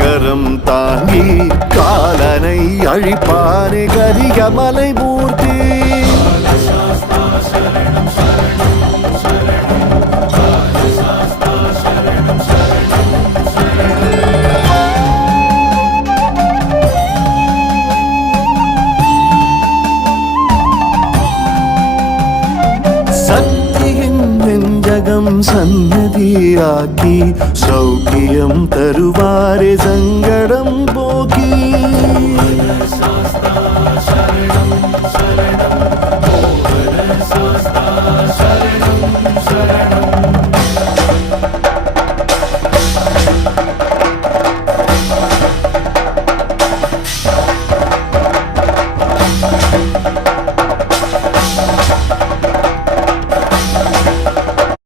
கரம் தாங்கி காலனை அழிப்பானே கரிகமலை மூர்த்தி. சக்தியின் நெஞ்சகம் சன்னதியாக்கி சௌக்கியம் தருவாரே சங்கடம் போக்கி.